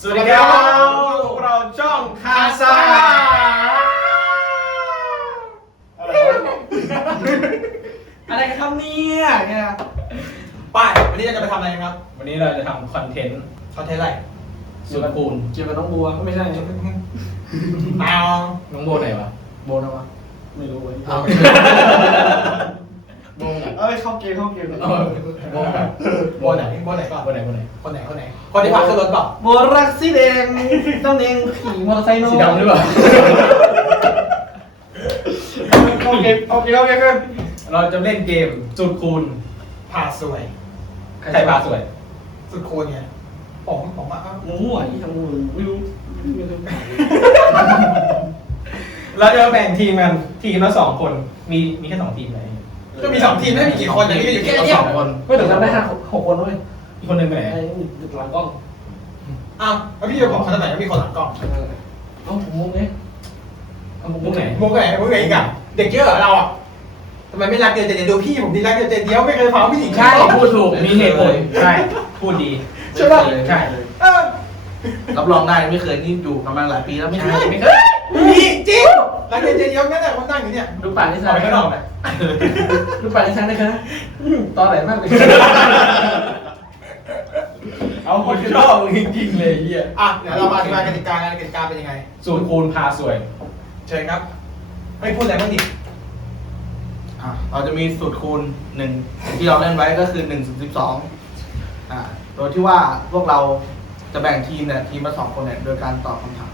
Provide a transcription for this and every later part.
สวัสดีครับพวกเราช่องคาซาอะไรกันครับเนี่ยเนี่ยป้ายวันนี้เราจะไปทำอะไรกันครับ วันนี้เราจะทำคอนเทนต์คอนเทนต์อะไรสุดคูณเกี่ยวกับน้องบัวไม่ใช่เอาน้องโบไหนวะโบนะวะไม่รู้เว้ยเอาโบเอ้ยเข้าเกมเข้าเกมเออโบไหนโบไหนโบไหนก่อนโบไหนโบไหนคนไหนคนไหนคนที่พาขึ้นรถก่อนโบรักสีแดงต้องเองขี่มอเตอร์ไซค์โน่สีดำหรือเปล่าเข้าเกมเข้าเกมเข้าเกมกันเราจะเล่นเกมสุดคูณพาสวยใครพาสวยสุดโคนไงผมผมอะหมูอะยี่ทำหมูไม่รู้ไม่รู้เราจะมาแบ่งทีมกันทีมละสองคนมีมีแค่สองทีมไหน ก็มีสองทีมไม่มีกี่คนอย่างนี้ก็อยู่แค่เดียวไม่ถึงเราได้ห้าหกคนเว้ยอีกคนหนึ่งไปไหนไอ้หลังกล้องอ้าวแล้วพี่จะบอกเขาทำไมว่ามีคนหลังกล้องเอ้าผมมุกเนี่ยเอามุกไหนมุกไหนมุกไหนอีกอะเด็กเยอะเหรอเราอะทำไมไม่รักเดียวใจเดียวดูพี่ผมดีรักเดียวใจเดียวไม่เคยพาผู้หญิงใช่พูดถูกมีเหตุผลใช่พูดดีใช่ป่ะใช่เออรับรองได้ไม่เคยนี่อยู่กันมาหลายปีแล้วไม่เคยไม่เคยมีจริง รักเดียวใจเดียวแม้แต่คนนั่งอยู่เนี่ยดูป่านที่อฉัอนไปข้างนอกนะดูป่านที่ฉันนะคะตอนไหนมากเลยเอาคนชอบมึงจริงๆเลยเฮียอะเดี๋ยวเรามาอธิบายกติกากันกติกาเป็นยังไง สูตรคูณพาสวย เชิญครับไม่พูดอะไรบ้างดิอะเราจะมีสูตรคูณหนึ่งที่เราเล่นไว้ก็คือหนึ่งสิบสองอ่าโดยที่ว่าพวกเราจะแบ่งทีมเนี่ยทีมละสองคนเนี่ยโดยการตอบคำถาม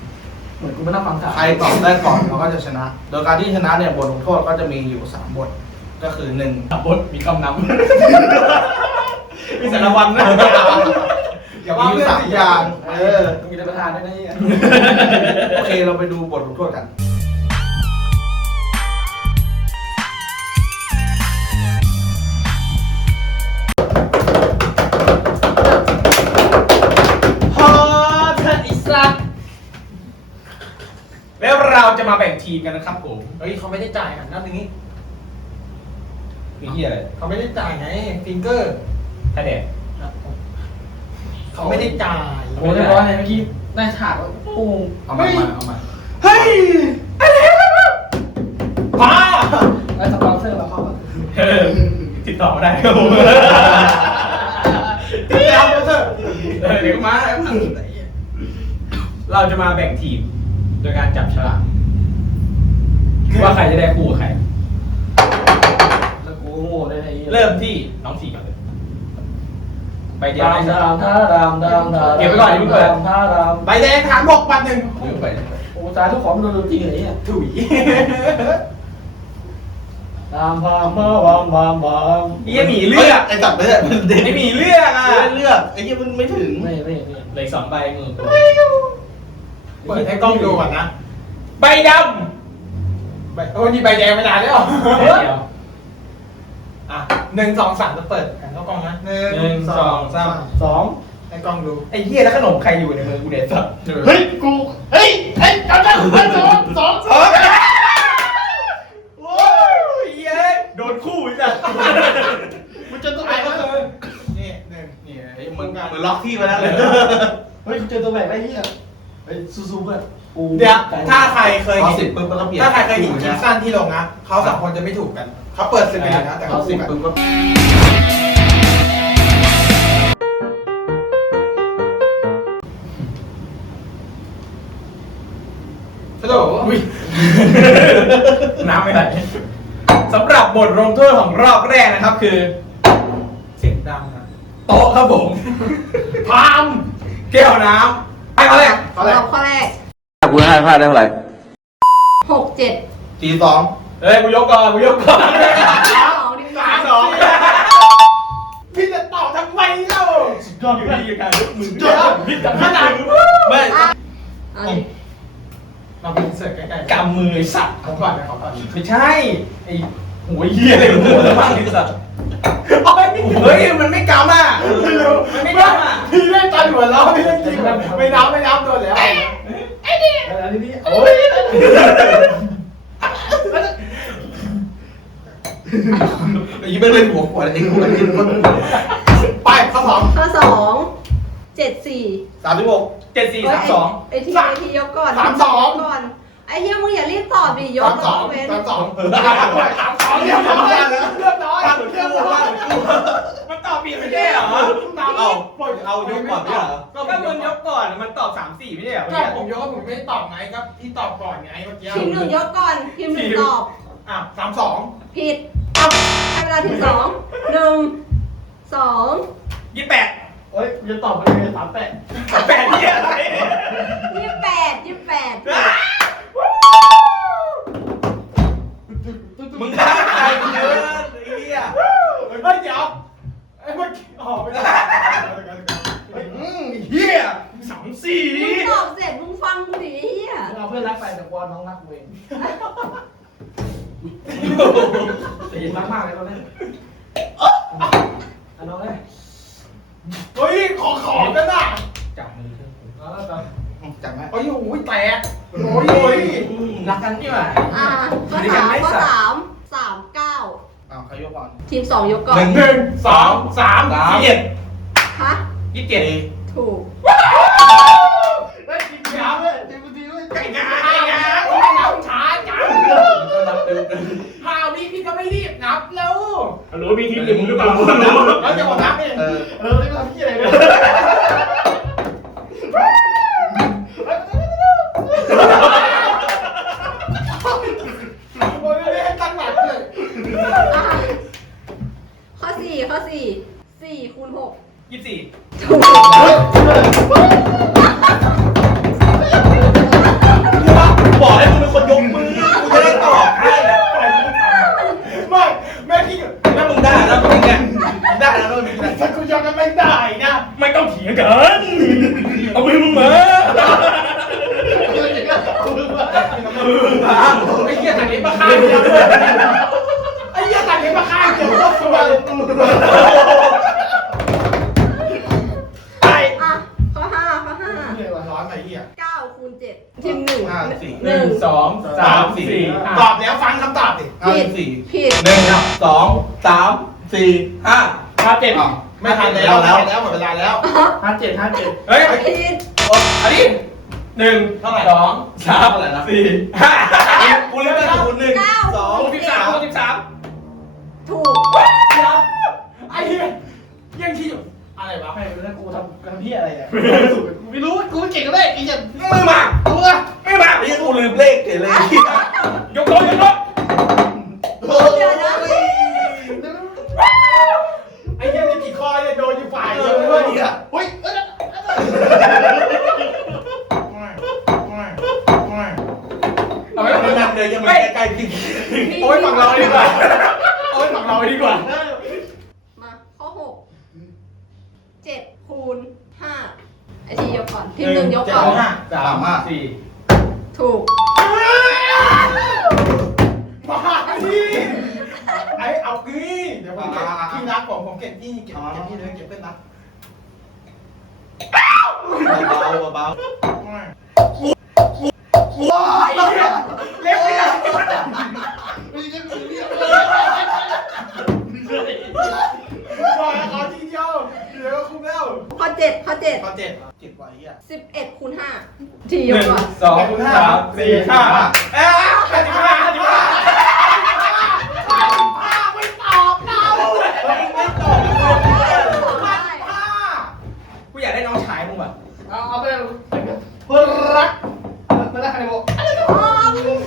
มือนกูไม่ต้องฟังข่าวใครตอบได้ก่อนเราก็จะชนะ โดยการที่ชนะเนี่ยบทลงโทษก็จะมีอยู่สามบท ก็คือหนึ่งบดมีคำนำมีสารวันนะอย่าว่ามีเพื่อนสามสิอย่างเออมีแต่ประธานด้วยนะเนี่ยโอเคเราไปดูบทลงโทษกัน จะมาแบ่งทีมกันนะครับผมเฮ้ยเขาไม่ได้จ่ายหันหน้าอย่างนี้คือเฮียอะไรเขาไม่ได้จ่ายไงฟิงเกอร์ถ้าแดกเขาไม่ได้จ่ายโอ้เรียบร้อยเลยเมื่อกี้ได้ฉากแล้วปุ้งเอามาเอามาเอามาเฮ้ยอะไรมาแล้วสปอนเซอร์เราเข้ามาเออติดต่อมาได้ครับผมติดตามเถอะเออเดี๋ยวมาเราจะมาแบ่งทีม โดยการจับฉลาก ว่าใครจะได้คู่กับใคร แล้วกูโง่ได้ไอ้เริ่มที่น้องสี่ก่อนเลยใบเดียวดามได้ดามท่าดามดามดามเก็บไว้ก่อนอย่าเพิ่งเปิดดามท่าดามใบแดงฐานบกปัดหนึ่งลืมไปโอ้ตายทุกของมันโดนจริงเหรอเนี่ยถุยดามพามพาวามวามวามเฮียหมีเลือกไอ้จับไปเลยมันเด็ไอหมีเลือกอะเลือกไอ้ยี่มันไม่ถึงไม่ไม่ไม่เหลยสองใบมือกูเปิดให้กล้องดูก่อนนะ ใบด ใบโอ้ยนี่ใบแดงไม่นานแล้วำเดี๋ยวอะหนึ่งสองสามจะเปิดกันเข้ากล้องนะหนึ่หนึ่งสองสามสองให้กล้องดูไอ้เหี้ยแล้วขนมใครอยู่ในมือกูเด็ดสัสเฮ้ยกูเฮ้ยเฮ้ยจับจับเฮ้ยสองสองสองโอ้ยเหี้ยโดนคู่อีกอะกูเจอตัวไปแบกก็แล้วคือนี่หนึ่งนี่ไอ้เหมือนเหมือนล็อกที่มาแล้วเลยเฮ้ยกูเจอตัวแบกได้เหี้ยเฮ้ยสู้ๆเพื่อน กูเดี๋ยวถ้าใครเคยพอเห็นสิบปุ๊บมันก็เปลี่ยนถ้าใครเคยเห็นคลิปสั้นที่ลงนะเขาสองคนจะไม่ถูกกันเขาเปิดสิบไปเลยนะแต่พอเขาสิสิบบปุ๊บก็ฮัลโหลน้ำไม่ไหลสำหรับบทลงโทษของรอบแรกนะครับคือ เสียงดังนะโต๊ะครับผม พาม แก้วน้ำไปมาเลยเขาแรกข้อแรก คุณให้พลาดได้เท่าไหร่หกเจ็ดทีสองเฮ้ยกูยกก่อนกูยกก่อนสองดีกว่าสองพี่จะตอบทำไมเล่าก็อยู่ที่การยกมือเดี๋ยวพี่จำขนาดไม่อะเอาดิเราเป็นเสิร์ฟใกล้ๆกำมือไอ้สัตว์เขาก่อนนะเขาก่อนไม่ใช่ไอ้หัวเหี้ยอะไรหัวแล้วบ้างไอ้สัตว์โอ้ยเฮ้ยมันไม่กำอะมันไม่กำอะพี่เล่นตอนหัวเราะพี่เล่นจริงไม่นับไม่นับโดนแล้วอั นนี้นี่โอ้ยไอ้ยี่ไม่เล่นหัวขวดไอ้หัวไอ้คนไปข้อสองข้อสองเจ็ดสี่สามสิบหกเจ็ดสี่สามสองไอทีไอทียกก่อนสามสองยกก่อนไอเฮียมึงอย่ารีบตอบดิยสากมสองเว้นสามสองสามสองเรียบร้อยเรียบร้อยเรียบร้อยมัน ตอบผิดไม่ใช่เหรอตามเอาเอายกก่อนไม่เหรอก็มึงยกก่อนมันตอบสามสี่ไม่ใช่เหรอก็ผมยกผมไม่ตอบไงครับพี่ตอบก่อนไงเมื่อกี้ทีมหนึ่งยกก่อนทีมหนึ่งตอบอะสามสองผิดเอาให้เวลาทีมสองหนึ่งสองยี่แปดเฮ้ยจะตอบอะไรสามแปดแปดที่อะไรยี่สิบแปดยี่สิบแปด ออกี้ออกไปแล้วอืมเฮียสามสี่มึงตอบเสร็จมึงฟังกูดิไอ้เฮียเอาเพื่อนรักไปแต่กลัวน้องรักกูเองแต่ยินมากมากเลยตอนนี้อันน้องเลยเฮ้ยขอขอกันน่ะจับมือเธอเอาแล้วกันจับไหมโอ้ยโอ้ยแตกโอ้ยรักกันนี่หว่าอ่าข้อสามข้อสามสาม อ้าวใครยกก่อนทีมสองยกก่อนหนึ่งสองสามยี่สิบเจ็ดฮะยี่สิบเจ็ดถูกเฮ้ยทีมยาวเลยทีมกูทีด้วยไก่งาไก่งาโอ้ยนับช้าจังก็นับเร็วกันคราวนี้พี่ก็ไม่รีบนับแล้วฮัลโหลมีทีมหนึ่งหรือเปล่าเราจะบอกนับเองเออเออไม่ทำที่อะไรเลย ห้าทียหกนึ่งก่อน สองสามสี่ห้าเอ้ยห้าสิบห้าห้าสิบห้าไม่ตอบเราไม่ตอบเลยได้ป้ากูอยากได้น้องชายมึงว่ะเอาเอาไปเพื่อนรักไม่ได้ใครบอกอ๋อ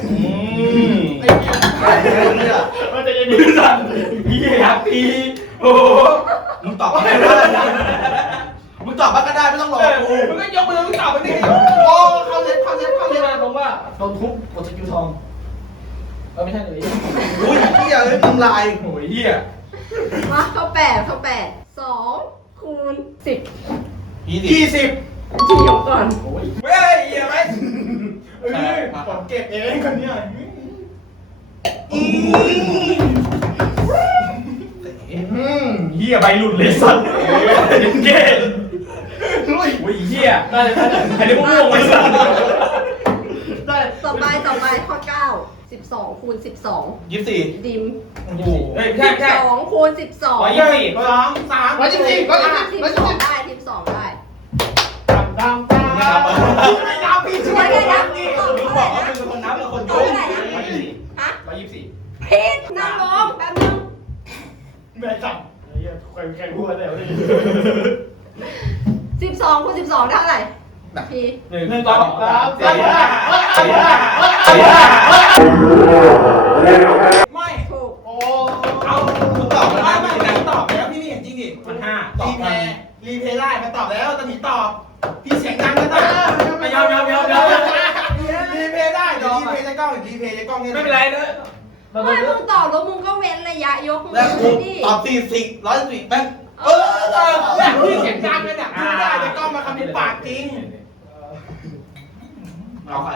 อืมไอ้เหี้ยไอ้เหี้ยมันจะยังมือสั่นพี่อยากตีโอ้โหมึงตอบก็ได้มึง ตอบบ้างก็ได้ไม่ต้องรอกูมึงก็ยกมือมึงตอบไปดิโอ้เข้าเล็บเข้าเล็บเข้าเขาเล็เรียบกว่าคำว่าโดนทุบกดสกิลทองเออไม่ใช่เลยอุ้ยเหี้ยเอ้ยน้ำลายโอ้ยเฮียมาข้อแปดข้อแปดสองคูณสิบยี่สิบยี่สิบทียกก่อนโอ้ยเว้ยเฮียไหมเอ้ยผมเก็บเองคนเนี้ยอืมเฮียใบหลุดเลยสัตว์เก่งโอ้ย เฮียได้ได้ได้อันนี้พวกม่วงไว้สัตว์ได้ต่อไปต่อไปข้อเก้าสิบสองคูณสิบสองยี่สิบสี่ดิมโอ้โหเฮ้ยไม่ใช่สิบไม่ใช่สองคูณสิบสองร้อยหยี่นึ่สิบงสองสามร้อยยี่สิบร้อยยี่สิบทีมร้อยสยี่องสิบได้ทีมสองได้ตามตามตามไม่นับอะไม่นับพี่ช่วยเดี๋ยวนัเดี๋บยวดิเดี๋ยวตอบมึงเท่าบไหอกร่ว่านะมึงเป็นคนนับแล้วคนตอบเท่าไหร่นะฮะร้อยยี่สิบสี่ผิดนั่งลงแป๊บนึงแม่จับไอ้เหี้ยใครใครพูดอะไรวะเนี่ย สิบสองคูณสิบสองเท่าไหร่พี่หนึ่งสองสามสี่ไม่ห้าสี่ห้าสี่ห้าไม่ถูกโอ้เอามึงตอบมาไม่ได้ไม่ไม่ไม่ได้ตอบแล้วพี่นี่เห็นจริงดิมันห้ารีเพย์รีเพย์ได้มันตอบแล้วตอนนี้ตอบพี่เสียงดังก็ได้ไม่ยอมยอมยอมยอมรีเพย์ได้เดี๋ยวรีเพย์ในกล้องรีเพย์ในกล้องไม่เป็นไรเนอะไม่มึงตอบแล้วมึงก็เว้นระยะยกมืแล้วอกูดิตอบสี่สิบร้อยสิบแม่ง เออเออเนี่เสียงดังเลยเนี่ยพูดได้ในกล้องมาคำนี้ปากจริง เอาใคร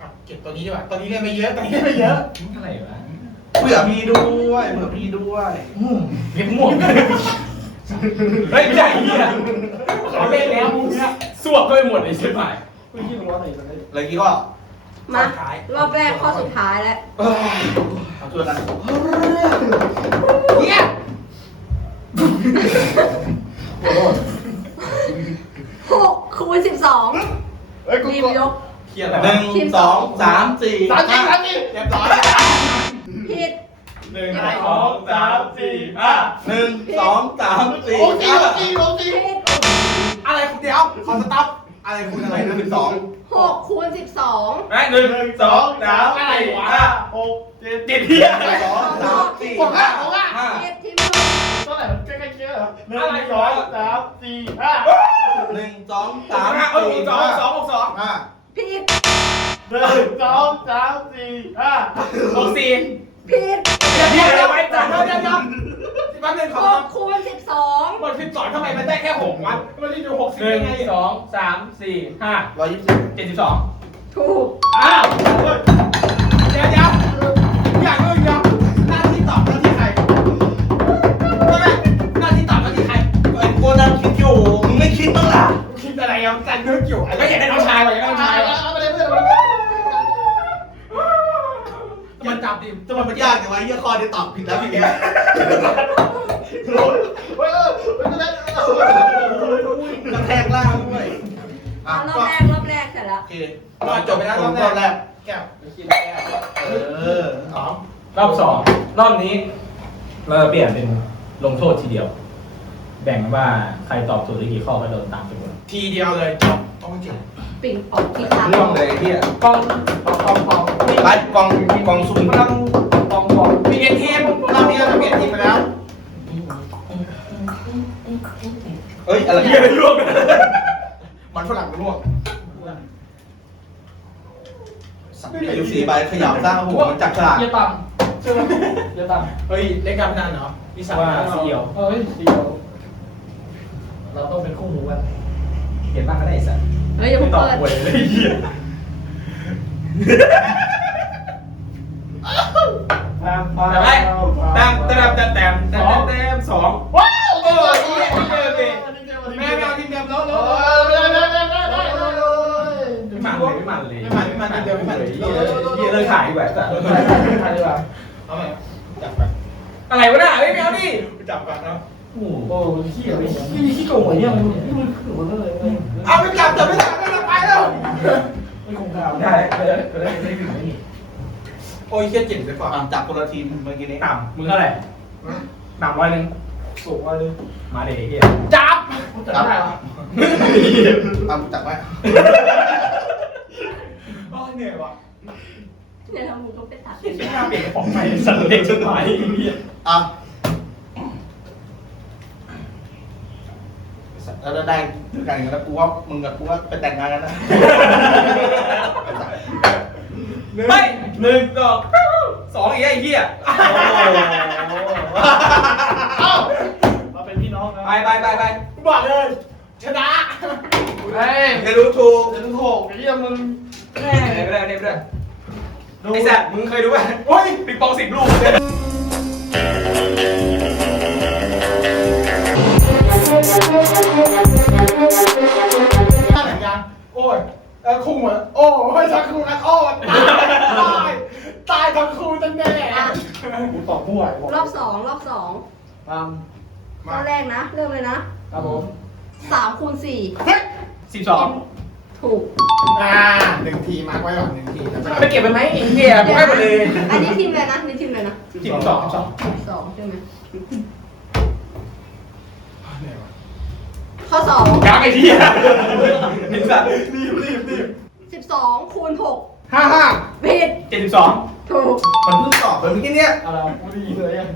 อะเก็บตัวนี้ดีกว่าตัวนี้เล่นไม่เยอะตัวนี้เล่นไม่เยอะอะไรวะเผื่อพี่ด้วยเผื่อพี่ด้วยเก็บหมวกเฮ้ยไม่ใช่เหี้ยเขาเล่นแล้วมึงเนี่ยสวบก็ไปหมดเลยใช่ไหมคุณคิดว่าอะไรกันเนี่ยเลยกี้ก็มารอบแรกข้อสุดท้ายแล้ว เอ้ยเอาตัวนั้นเนี่ย หกคูณสิบสองเฮ้ยกูรีกบดยกเฮียอะไรหวะนึ่งสองสามสี่สามจริงห้าสามจริงเรียบร้อยผิด หนึ่งสองสามสี่ห้าหนึ่งสองสามสี่โอ้จริงห้าจริงโอ้จริงผิดอะไรคุณเดียวขอสต็อปอะไรคุณอะไรหนะนึ่งสองหกคูณสิบสองไอ้หนึ่งสองสามสี่ห้าหกเจ็ดเจ็ดเฮียสองสามสี่หกห้าหกห้าห้าผิดที่มึงเท่าไหร่มันใกล้ๆ เคียร์หนึ่งสองสามสี่ห้าหนึ่งสองสามห้าเออสี่สองห้าสองหกสองห้าผิดหนึ่งสองสามสี่ห้าหกสี่ผิดเฮียอะไว้จังเดี๋ยวเดี๋ยวเดี๋ยวแป๊บนึงขหอกคูณสิบสองหมดสิบสองทำไมมันได้แค่หกวะมันได้ดูหกสิบหนึ่ยังไงสองสามสี่ห้าร้อยยี่สิบเจ็ดสิบสองถูกอ้าวเดี๋ยวเดี๋ยวอยากรู้อีกเดียว คิดบ้างล่ะคิดอะไรเอาใจเนื้อเกี่ยวอะไรไม่อยากได้น้องชายว่ะอยากได้น้องชายว่ะเอาไปเลยเพื่อนอย่าจับดิจะมันมันยากจังวะไอ้เหี้ยคอที่ตอบผิดแล้วพี่แกเฮ้ยเออเฮ้ยจะได้กระแทกล่างด้วยอะเอารอบก็แรกรอบแรกเสร็จแล้วโอเคก็จบไปแล้วรอบรอบแรแรกกแก้วเออสองรอบสองรอบนี้ เราจะเปลี่ยนเป็นลงโทษทีเดียว แบ่งกันว่าใครตอบถูกได้กี่ข้อก็โดนตามจำนวนทีเดียวเลยจบต้องเก่งปิ่งปองที่ทำ เรื่องเลยที่กองกองกองกองไปกองกองสุ่มกองกองกองเปลี่ยนทีมรอบนี้เราจะเปลี่ยนทีมไปแล้ว เอ้ย อะไรเฮียร่วงมันฝรั่งมันร่วงอยู่สี่ใบขยับสร้างหัวมันจับฉลากเยี่ยต่ำใช่ไหมเยี่ยต่ำเฮ้ยเล่นการพนันเหรอมีสามว่านะเสียว เฮ้ยเดียว เราต้องเป็นคู่หูกันเห็นบ้างก็ได้สัตว์เฮ้ยอย่าไม่เพิ่งตอบเปิดหวยเลยเฮียตามมาแต่ไม่แต้มแต้มแต้มแต้มแต้มแต้มสองว้าวโอ้ยทีมเดิมดิแม่ไม่เอาทีมเดิมแล้วเอแล้วอได้ได้ได้ได้ได้ไม่มันเลยไม่มันเลยไม่มันไม่มันทีมเดิมไม่มันเฮียเฮียเลยถ่ายดีกว่าสัตว์ใครดีกว่าเอาใหม่จับไปอะไรวะน่ะเฮ้ยไม่เอาดิจับไปเนาะ โอ้โหโอ้ยขี้อะไรขี้ขี้โกงไอ้เนี่ยมันมันขึ้นหัวเลยเอาไปจับจับไม่จับไม่จับไปแล้วไม่คงข่าวได้ได้ได้ได้ได้ถึงนี่โอ้ยเฮียเจ๋งเลยกว่าจับคนละทีมเมื่อกี้นี้ต่ำมึงเท่าไหร่ต่ำร้อยหนึ่งสูงไปเลยมาเดี๋ยวเฮียจับจะได้เหรออะจับไว้โอ้เหนื่อยว่ะเนี่ยทำมึงต้องไปตัดไม่น่าเปลี่ยนกระป๋องไปสัตว์เด็กจดหมายเฮียอะ แล้วได้ด้วยกันแล้วกูว่ามึงกับกูว่าไปแต่งงานกันนะเฮ้ยหนึ่งสองสองอีกไอ้เหี้ยเอ้าเราเป็นพี่น้องนะไปไปไปไปกูบอกเลย ชนะเฮ้ยไม่รู้ถูกเดี๋ยวมึงโหกไอ้เหี้ยมึงแม่ไม่ได้ไม่ได้ไม่ได้ไอ้สัตว์มึงเคยดูป่ะโอ้ยปิงปองสิบลูก ท่าไหนยังโอ้ยเออคู่เหมืโอ้ไม่ชัคู่กันโอ้ตายตายทั้งคู่ตั้งแน่กูตอบผู้ไหวบรอบสองรอบสองตามแรกนะ เริ่มเลยนะสามคูณสี่สิบสองถูกหนึ่งทีมาไว้ก่อนหนึ่งทีแล้ปเก็บไปไหมเฮียกูให้มดเลย อันนี้ทีมเลยนะนี่ทีมเลยนะทีมสองสองสองใช่ไหม ข้อสองกางไอ้ที่ยนี่สัตว์รีบรีบรีบสิบสองคูณหกห้าห้าผิดเจ็ดสิบสองถูกมันเพิ่งตอบไปเมื่อกี้เนี่ยอะไรไม่ได้ยินเลยยัง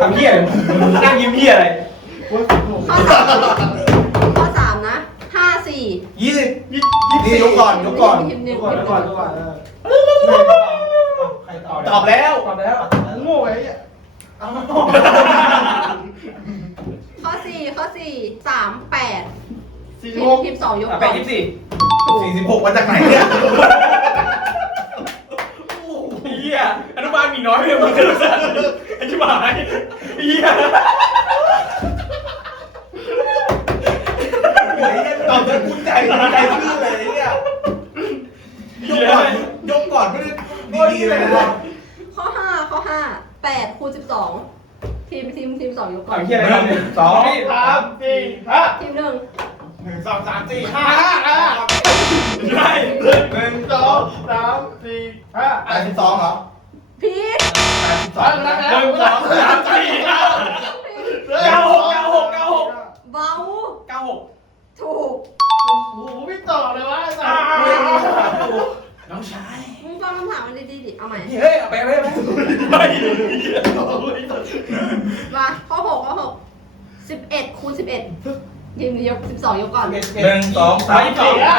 ทำเหี้ยนั่งยิ้มเหี้ยอะไรข้อสามข้อสามนะห้าสี่ยี่สิบยี่สิบนี่อนยกก่อนยกก่อนยิบหนึ่อนยิบหนึ่ง ตอบแล้ว ตอบแล้วโง่ไอ้ ข้อสี่ข้อสี่สามแปดสี่หกทิมสองยกแปดยี่สิบสี่สี่สิบหกมาจากไหนเนี่ยเฮียอนุบาลมีน้อยเลยมึงอธิบายเฮียตอบได้กูใจใจขึ้นเลยเนี่ยยกก่อนยกก่อนไม่ได้ดีเลยนะข้อห้าข้อห้า แปดคูณสิบสองทีมทีมทีมสองยกก่อน เฮียหนึ่งสองสามสี่ห้าทีมหนึ่งหนึ่งสองสามสี่ห้าห้าได้หนึ่งสองสามสี่ห้าแปดสิบสองเหรอพีทแปดสิบสองหนึ่งสองสามสี่ห้าเก้าหกเก้าหกเก้าหกเบาเก้าหกถูกโอ้โหไม่ตอบเลยวะไอ้สัส น้องชายมึงฟังคำถามมันดีๆดิ เอาใหม่ เฮ้ยเอาไปเลยไปเอาไมาข้อหกข้อหกสิบเอ็ดคูณสิบเอ็ดยิงยกสิบสองยกก่อน หนึ่งสองสามสี่ห้า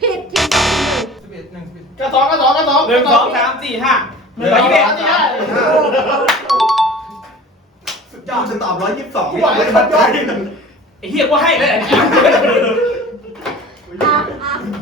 ผิดยิดหนึ่งสิบเอ็ดหนึ่งสิบเอ็ดกระสองกระสองกระสองหนึ่งสองสามสี่ห้าหนึ่งสองสามสี่ห้าสุดยอดจะตอบร้อยยี่สิบสองหวังเลไอ้เหี้ยกูให้เลยอะอะ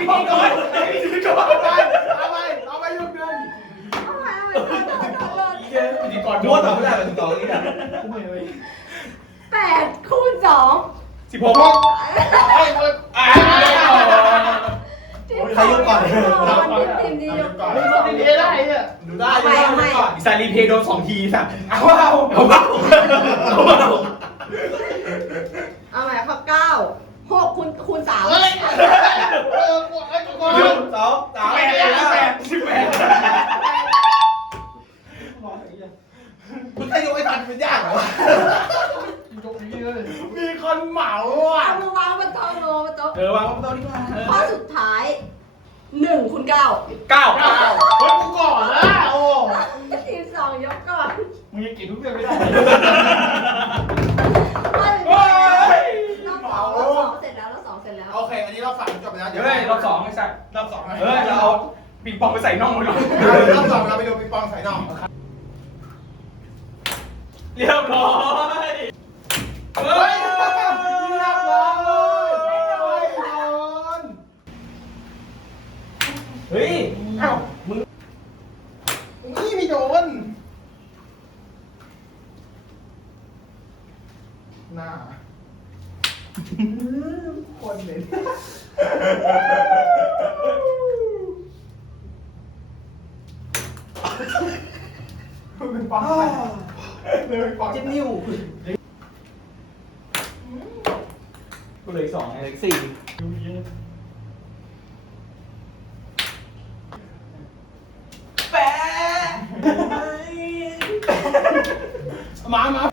หี้ยพี่ก่อนพี่ก่อนเอาไปเอาไปยกเดินเอาใหม่เอาใหม่โดนโดนโดนพี่ก่อนมั่วตอบไม่ได้เลยตอบอย่างนี้อะแปดคูณสองสิบหกอ่าใครยกก่อนทีมนี้ยกก่อนดีเอได้เนี่ยดูได้เอาใหม่เอาใหม่อิสาลีเพย์โดนสองทีสัตว์เอาเอาเอาเอาเอาเอา เอาใหม่ข้อเก้า หกคูณคูณสามเฮ้ยเออกูไอ้กูก่อนสองสามแปดแปดสิบแปดมึงแค่ยกไอ้ทันมันยากเหรอวะมีคนเหมาอะเอามาวางบนโต๊ะโน้ตบนโต๊ะเออวางบนโต๊ะดีกว่าข้อสุดท้ายหนึ่งคูณเก้าเก้าเฮ้ยกูก่อนนะโอ้ทีมสองยกก่อนมึงยังกินทุกเรื่องไม่ได้ ปิงปองไปใส่น่องมันหน่อรอบสองเราไปดูปิงปองใส่น่อง เรียบร้อยเฮ้ เฮ้ ย ยเรียบร้อยโดน เฮ้ย เอ้ามึงนี่ไม่โดนหน้าคนเด่นเป็นป้าเลยป้า จิ้มนิ้ว กูเหลยสองไงเหลยสี่แปะมามา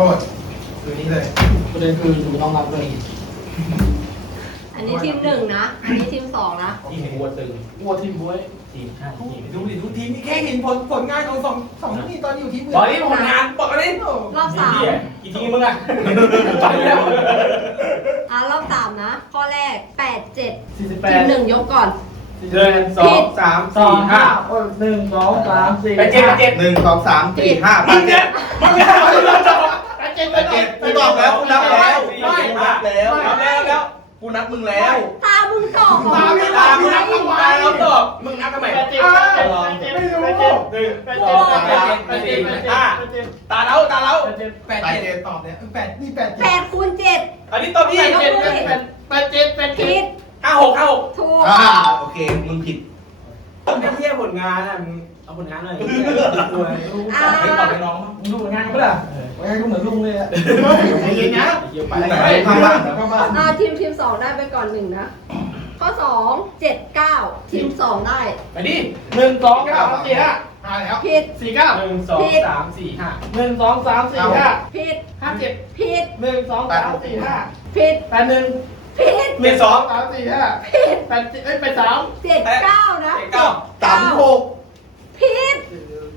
ทลงโทษคือนี้เลยประเด็นคืออยู่น้องรับเลยอันนี้ทีมหนึ่งนะ อันนี้ทีมสองนะ ทีมหัวตึงวัวทีมบวยทีมห้าทีมดูดิดูทีมนี่แค่เห็นผลผลงานของสองสองที่ตอนอยู่ทีมอื่นตอนนี้ผลงานบอกกันดิรอบสามเหี้ยกี่ทีมมึงอะไปแล้วอะรอบสามนะ ข้อแรกแปดเจ็ดสี่สิบแปทีดมหนึ่งยกก่อนหนึ่งสองสามสอสี่งห้าห้าหนึ่งสองสามสี่ไปเจ็ดไปเจ็ดหนึ่งสองสามสี่ห้ามึงเนี่ยมึงเนี่ยไป เจ็ดไปแต่เจ็เจ็ดดกูตอบแล้วกูนับแล้วไม่กูนับแล้วนับแล้วแล้วกูนับมึงแล้วตามึงตอบเหรอตามไม่ตาตามมึงไม่นับมึงตาเราตอบมึงนับทำไมไปเจ็ดไปเจ็ดไปเจ็ดไปเจ็ดหนึ่งไปสเจ็อดงสามไปสี่เจ็ดไปห้าเจ็ดตาเราตาเราไปเจ็ดแปดเจ็ดตอบเนี่ยแปดนี่แปดแปเจ็ดดคูณเจ็ดอันนี้ตอบที่ไปเจ็ดไปเจ็ดไปเจ็ผิดดห้าหกห้าหกถูกอ่าโอเคมึงผิดต้องไปเที่ยวผลงานอะมึง เอาผลงานหน่อยอ่าให้ตอบให้น้องมึงดูงานกูล่ะไม่ให้กูเหมือนลุงเลยอะใจเย็นนะเยี่ยมไปไหนไหนข้างล่างเข้ามาอ่าทีมทีมสองได้ไปก่อนหนึ่งนะ ข้อสองเจ็ดเก้าทีมสองได้ไปดิหนึ่งสองสามสี่ห้ามาแล้วผิดสี่เก้าหนึ่งสองสามสี่ห้าหนึ่งสองสามสี่ห้าผิดห้าเจ็ดผิดหนึ่งสองสามสี่ห้าผิดแปดหนึ่งผิดเมียสองสามสี่ห้าผิดแปดเอ้ยแปดสามเจ็ดเก้านะเจ็ดเก้าสามหก ผิด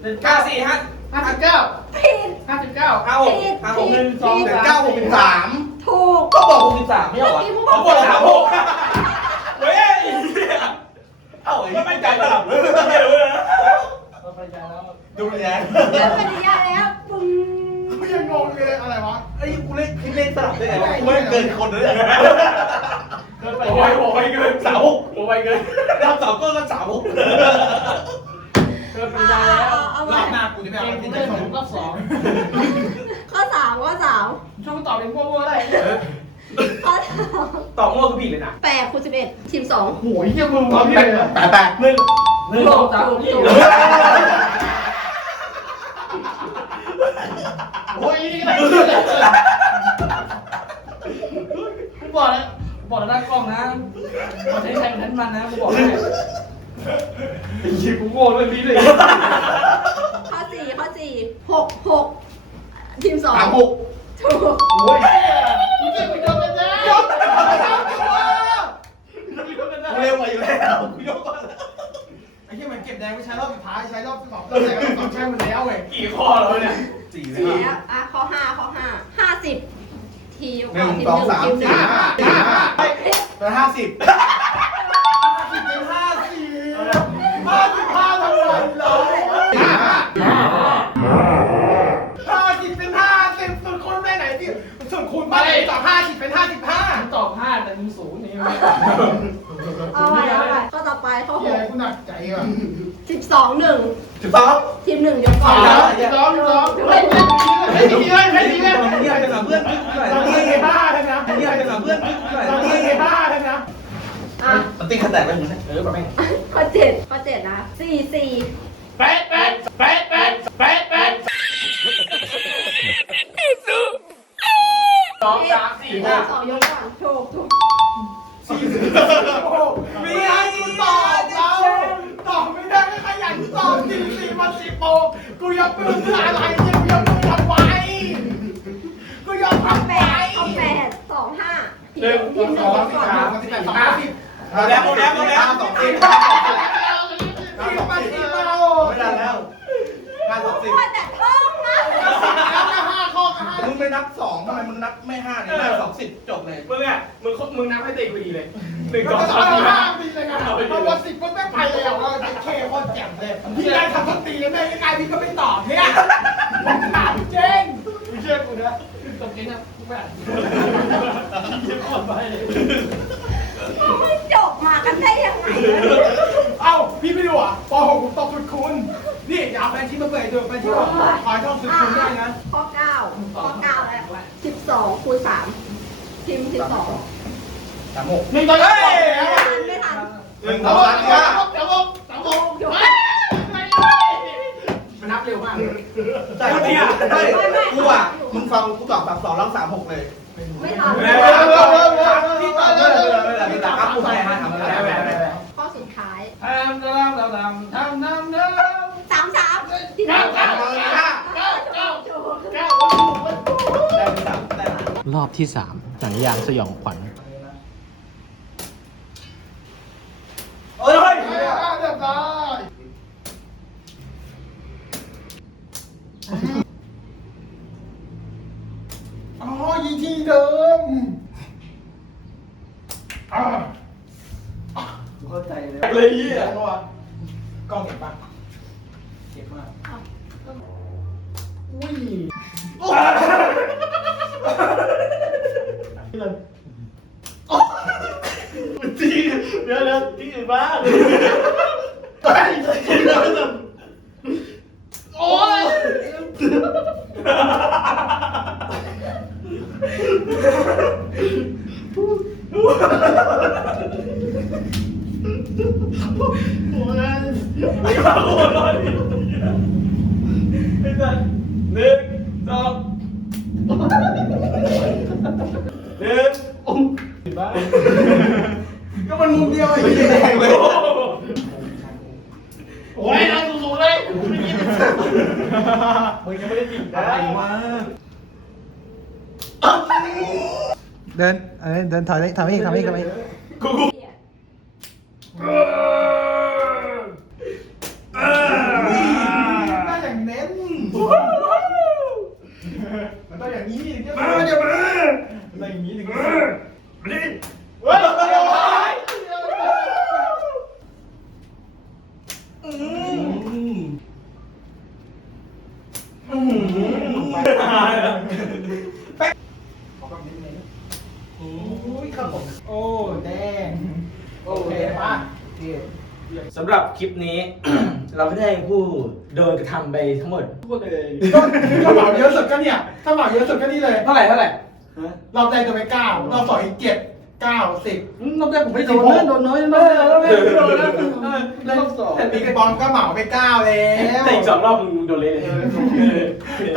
หนึ่งเก้าเก้าสี่ห้าห้าสิบเก้าผิดห้าสิบเก้าห้าหกผิดห้าหกผิหนึ่ดงสองผิดเก้าหกสิบสามถูกก็บอกหกสิบสามไม่เหรเมื่ออกี้มึงบเขาอกกดสามหกเฮ้ยเอ้าไอ้ไม่มั่นใจเปล่าเราไปใจแล้วดูแลแล้วปฏิญาแล้วปึ้งกูยังงงเลยอะไรวะไอ้กูเล่นคิดเล่นสลับได้ไงวะกูไม่เกินคนเลยเดินไปโอ้ยโอ้ยเกินสามหกโอ้ยเกินรอบสองก็ก็สาม หกเดินไปอ่าใจแล้ว เอารไว้อบหน้ากูจะไม่เกเอามที่กูไหนเล่นของถึงรอบสองข้อสามข้อสามช่วยกูตอบเป็นพวกมั่วได้ข้อสามตอบโง่คือผิดเลยนะแปดคูณสิบเอ็ดทีมสองโอ้ยเยี่ยมึงพร้อมเลยแปดแปดหนึ่งหนึ่งสองสามสี่โอ้ยนี่ก็ได้กูบอกแล้วบอกแล้วด้านกล้องนะมาใช้แทงทันมันนะกูบอกให้ ไอ้ยี่กูโง่เลยพี่เลยข้อสี่ข้อสี่หกหกทีมสองสามหกถูกโอ้ยกูจะไปโดนกันนะยกกูเร็วกว่าอยู่แล้วกูยกก่อนไอ้ที่มันเก็บแดงไม่ใช้รอบสุดท้ายใช้รอบสองรอบแรกรอบสองใช้หมดแล้วเว้ยกี่ข้อแล้วเนี่ยสี่เลสี่ยแล้วอะข้อห้าข้อห้าห้าสิบทีมหนึ่งทีมสองหนึ่งสามทีมหสี่นึ่งห้าห้าเป็นห้าสิบ วนคูณไปไหนต่อห้าสิบเป็นห้าสิบห้ามึงตอบห้าแต่มึงศูนย์นี่เอาไว้เอาไว้ข้อต่อไปข้อหเฮียกกูหนักใจว่ะสิบสองหนึ่งสิบสองทีมหนึ่งยกก่อนสองสองให้ดีเลยให้ดีเลยมึงเนี่ยเป็นสามเพื่อนตอนนี้เฮบ้าเลยนะมึงเนี่ยเป็นสามเพื่อนตอนนี้เฮบ้าเลยนะอะมันตีขแตกไปมึงนะเออแบบแม่งข้อเจ็ดข้อเจ็ดนะสี่สี่แปดแปดแปดแปดแปดแปด สอง สี่ห้าสองยกก่อนถูกถูกมีให้กูตอบเราตอบไม่ได้ไม่ขยันตอบสี่สี่มาสิบโมงกูยกมือเพื่ออะไรเนี่ยกูยกมือทำไมกูยกข้อทำแปไมดข้อแปดสองห้าหนึ่งมทีมหนึ่งยกก่อนสามสิบแปดสองห้าสิบหมดแล้วหมดแล้วหมดแล้วสองสิบทีมมาสิบเราไม่ได้แล้วห้าสองสิบ ว่าแต่เพิ่มนะแล้วก็ห้าข้อก็ห้ามึ งไม่นับสองทำไมมึงนับไม่ห้าเนี่ยห้าสองสิบจบเลยมึงอะมึงมึงนับให้ตีกูดีเลยหนึ่งสก็องต้สามสี่ห้าห้าปีเลยนะเพราะว่าสิบก็ไม่ไปเลยอะเราจะเคโคตรแจ่มเลยพี่ได้ทำทุกตีเลยแม่ยังไงพี่ก็ไม่ตอบเนี่ยผมถามเจ๊งไม่เชื่อกูนะตบกินนะกูแบบยิ้มอ่อนไปไม่จบมากันได้ยังไงวะเอ้าพี่ไม่รู้อะป .6 ผมตอบสุดคูณนี่อย่าเอาแฟนชิ้นมาเปิดดูแฟนชิ้นขอช่องสุดคูณได้นะข้อเก้า ข้อเก้าแล้วสิบสองคูณสามทีมสิบสองสามหกหนึ่งต่อเลยไม่ทันหนึ่งสองสามสี่ห้าสามหกสามหกยกมันนับเร็วมากแต่กูเนี่ยไม่กูอะมึงฟังกูตอบสามสองแล้วสามหกเลย ไม่ทันที่ตอบเลยที่ตอบครับกูให้ให้ทำอะไรข้อสุดท้ายทำทำทำทำทำทำทำสามสามที่ได้เก้าเก้าเก้าเก้าเก้า ได้สามได้รอบที่สามหนังยางสยองขวัญ เอ้ยอ๋อยีที่เดิม เข้าใจเลย เลยยี่ เดี๋ยวก่อนกล้องเห็นปะเก็บมากอุ้ย ที่เดี๋ยวเดี๋ยวที่อื่นบ้าง โอ้ย ก็มันมุมเดียวไอ้เหี้ยแดงเลยโอ้ยนั่งสูงๆเลยมึงยังไม่ได้ติดนะอะไรวะเดินเออเดินถอยทำอีกทำอีกทำอีกน่าอย่างเน้นมันต้องอย่างนี้มาจะมาอะไรอย่างนี้ถึงจะนี่เฮ้ย โอ้ยครับผมโอ้แดงโอเคป่ะ สำหรับคลิปนี้ เราก็ได้ผู้โดนกระทำไปทั้งหมด พูดเลยก็ถ้าเหมาเยอะสุดก็เนี่ยถ้าเหมาเยอะสุดก็นี่เลยเท่าไหร่เท่าไหร่รอบแรกจะไปเก้ารอบสองอีกเจ็ดเก้าสิบน้ำใจผมไม่โดนนะโดนน้อยนะไม่โดนนะรอบสองแต่ปีกบอลก็เหมาไปเก้าแล้วแต่อีกสองรอบมึงโดนเลย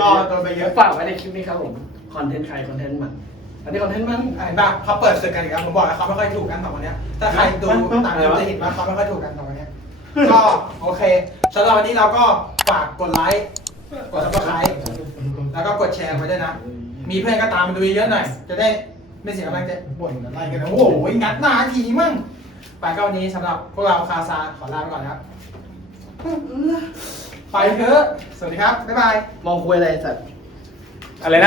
ก็โดนไปเยอะฝากไว้ในคลิปนี้ครับผมคอนเทนต์ใครคอนเทนต์มันอันนี้คอนเทนต์มันเห็นป่ะเขาเปิดศึกกันอีกแล้วผมบอกแล้วเขาไม่ค่อยถูกกันสองคนเนี้ยถ้าใครดูต่างคลิปจะเห็นว่าเขาไม่ค่อยถูกกันสองคนเนี้ย ก็โอเคสำหรับวันนี้เราก็ฝากกดไลค์ กดซับสไครต์แล้วก็กดแชร์ไว้ด้วยนะ มีเพื่อนก็ตามมาดูเยอะๆหน่อย จะได้ไม่เสียกำลังใจบ่นอะไรกันนะโอ้โหงัดหน้าทีมั่งไปก็วันนี้สำหรับพวกเราคาซาขอลาไปก่อนนะครับ ไปเถอะ สวัสดีครับ บ๊ายบาย มองคุยอะไรสัตว์ อะไรนะ